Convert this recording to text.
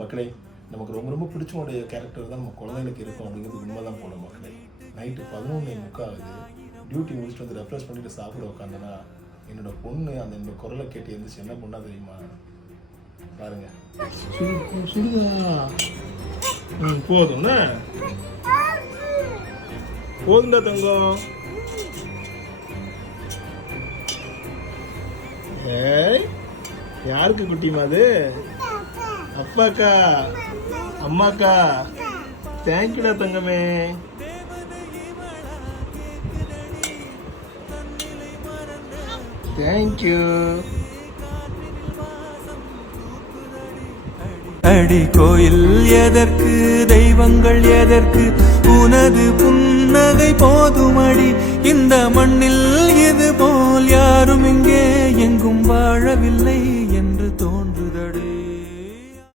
மக்களே, நமக்கு ரொம்ப ரொம்ப பிடிச்சவனுடைய கேரக்டர் தான் நம்ம குழந்தைகளுக்கு இருக்கும் அப்படிங்கிறது உண்மை தான் போல மக்களே. நைட்டு 11:45 ஆகுது. டியூட்டி முடிச்சுட்டு வந்து ரெஃப்ரெஷ் பண்ணிட்டு சாப்பிட உட்காந்தேன்னா என்னோட பொண்ணு அந்த என்னோட குரலை கேட்டு இருந்துச்சு. என்ன பொண்ணா தெரியுமா? பாருங்க. சுடுதா போதும்ண்ணா, போதுண்டா தங்கம். ஏய், யாருக்கு குட்டிமா அது? அப்பாக்கா, அம்மாக்கா. தேங்க்யூடா தங்கமே. தேங்க்யூ. அடி கோயில் எதற்கு, தெய்வங்கள் எதற்கு, உனது புன்னகை போதுமடி. இந்த மண்ணில் இது போல் யாரும் இங்கே எங்கும் வாழவில்லை என்று தோணும்.